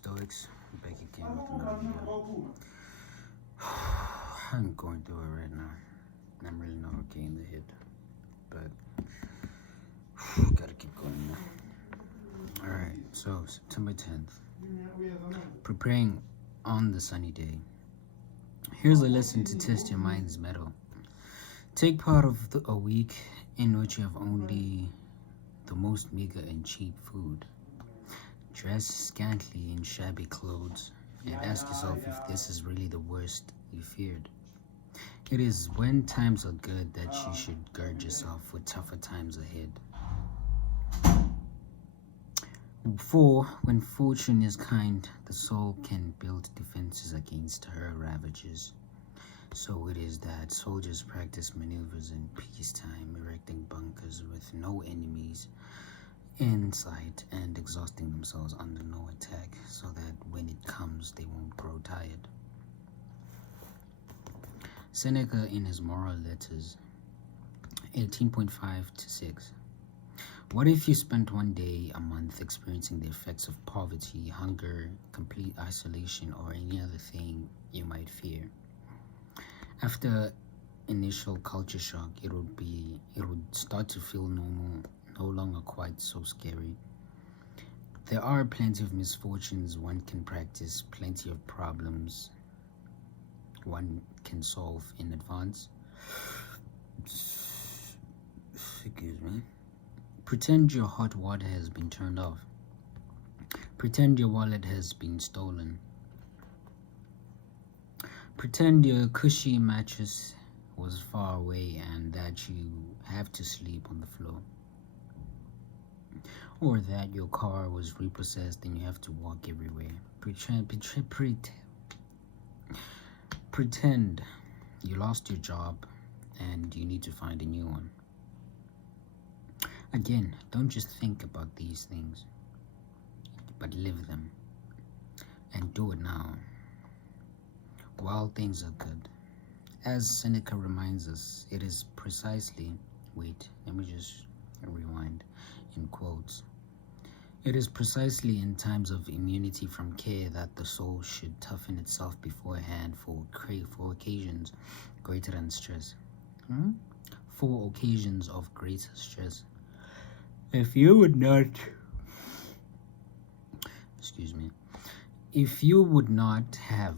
Stoics, back again with another video. I'm going through it right now. I'm really not okay in the head, but gotta keep going now. Alright, so September 10th. Preparing on the sunny day. Here's a lesson to test your mind's mettle. Take part of a week in which you have only the most meager and cheap food. Dress scantily in shabby clothes and ask yourself if this is really the worst you feared. It is when times are good that you should gird yourself for tougher times ahead. For when fortune is kind, the soul can build defenses against her ravages. So it is that soldiers practice maneuvers in peacetime, erecting bunkers with no enemies in sight and exhausting themselves under no attack, so that when it comes they won't grow tired. Seneca in his Moral Letters 18.5-6. What if you spent one day a month experiencing the effects of poverty, hunger, complete isolation, or any other thing you might fear? After initial culture shock, it would start to feel normal, no longer quite so scary. There are plenty of misfortunes one can practice, plenty of problems one can solve in advance. Excuse me. Pretend your hot water has been turned off. Pretend your wallet has been stolen. Pretend your cushy mattress was far away and that you have to sleep on the floor. Or that your car was repossessed and you have to walk everywhere. Pretend you lost your job and you need to find a new one. Again, don't just think about these things, but live them. And do it now, while things are good. As Seneca reminds us, it is precisely, wait, let me just rewind in quotes. It is precisely in times of immunity from care that the soul should toughen itself beforehand for occasions greater than stress. For occasions of greater stress. If you would not have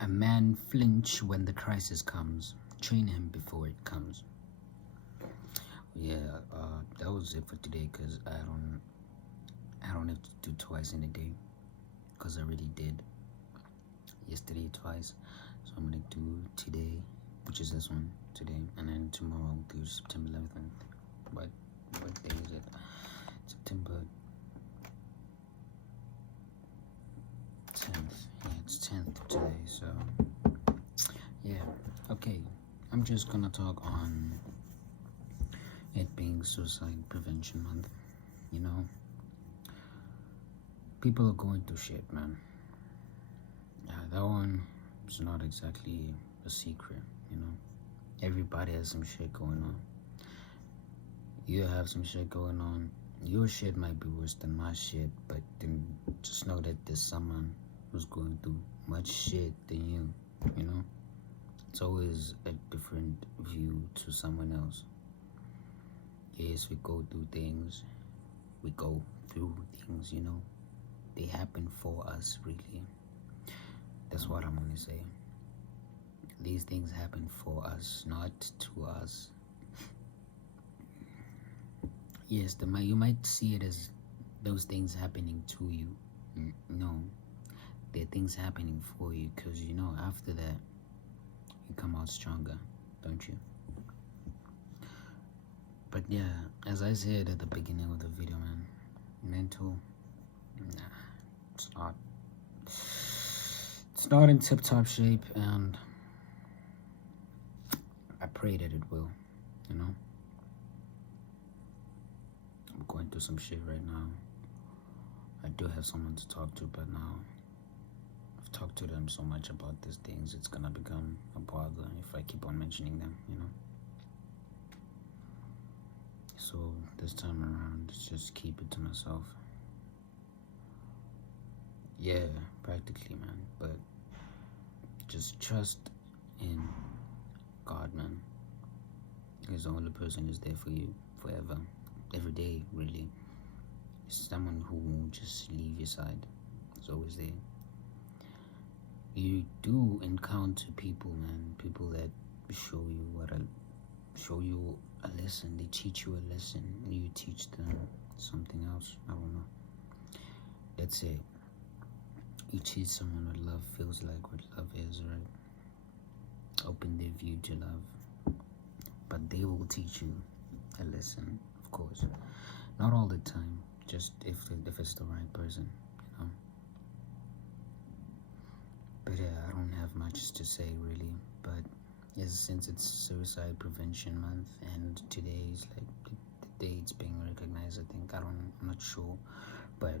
a man flinch when the crisis comes, train him before it comes. Yeah, that was it for today, because I don't have to do twice in a day, because I already did yesterday twice. So I'm gonna do today, which is this one today, and then tomorrow I'll do September 11th. What day is it? September 10th. Yeah, it's 10th today. So yeah, okay. I'm just gonna talk on it being Suicide Prevention Month. You know, people are going through shit, man. Yeah, that one is not exactly a secret. You know, everybody has some shit going on. You have some shit going on. Your shit might be worse than my shit, but then just know that there's someone who's going through much shit than you. You know, it's always a different view to someone else. Yes, we go through things. You know, they happen for us, really. That's what I'm gonna say. These things happen for us, not to us. Yes, you might see it as those things happening to you. No, they're things happening for you, because you know after that you come out stronger, don't you? But yeah, as I said at the beginning of the video, man, mental, nah, it's not in tip-top shape, and I pray that it will, you know. I'm going through some shit right now. I do have someone to talk to, but now I've talked to them so much about these things, it's gonna become a bother if I keep on mentioning them, you know. So this time around, just keep it to myself. Yeah, practically, man. But just trust in God, man. He's the only person who's there for you forever, every day, really. Someone who won't just leave your side. He's always there. You do encounter people, man. People that show you a lesson. They teach you a lesson. You teach them something else. I don't know. That's it. You teach someone what love feels like, what love is, right? Open their view to love. But they will teach you a lesson, of course. Not all the time, just if it's the right person, you know. But yeah, I don't have much to say really. But yes, since it's Suicide Prevention Month and today is like the day it's being recognized, I'm not sure, but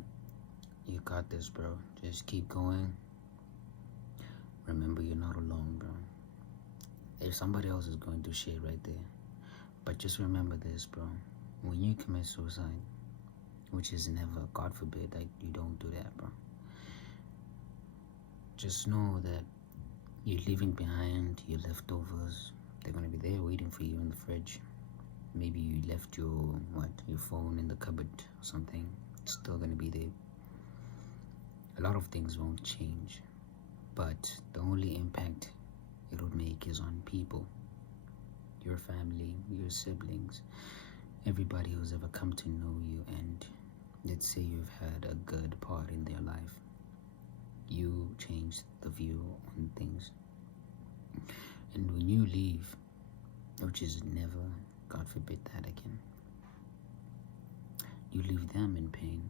you got this, bro. Just keep going. Remember, you're not alone, bro. If somebody else is going through shit right there, but just remember this, bro. When you commit suicide, which is never, God forbid, like you don't do that, bro. Just know that you're leaving behind your leftovers. They're gonna be there waiting for you in the fridge. Maybe you left your phone in the cupboard or something. It's still gonna be there. A lot of things won't change, but the only impact it would make is on people, your family, your siblings, everybody who's ever come to know you, and let's say you've had a good part in their life. You changed the view on things. And when you leave, which is never, God forbid that again, you leave them in pain.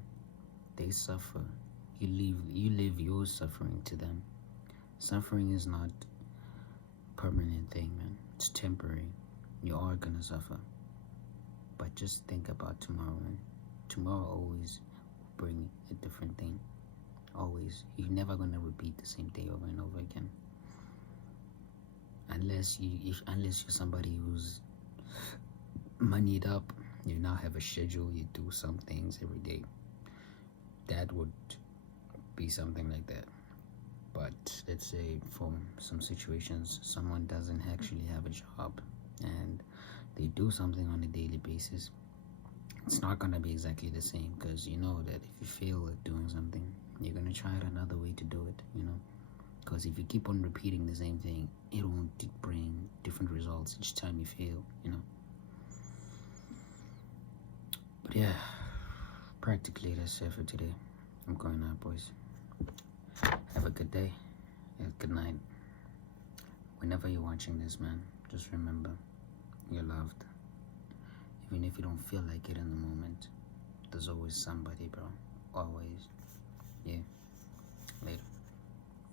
They suffer. You live your suffering to them. Suffering is not a permanent thing, man. It's temporary. You are gonna suffer. But just think about tomorrow, man. Tomorrow always will bring a different thing. Always. You're never gonna repeat the same day over and over again. Unless you're somebody who's moneyed up, you now have a schedule, you do some things every day. That would be something like that. But let's say for some situations, someone doesn't actually have a job and they do something on a daily basis. It's not gonna be exactly the same, because you know that if you fail at doing something, you're gonna try another way to do it, you know. Because if you keep on repeating the same thing, it won't bring different results each time you fail, you know. But yeah, practically that's it for today. I'm going out, boys. Have a good day and good night. Whenever you're watching this, man, just remember, you're loved. Even if you don't feel like it in the moment, there's always somebody, bro. Always. Yeah. Later.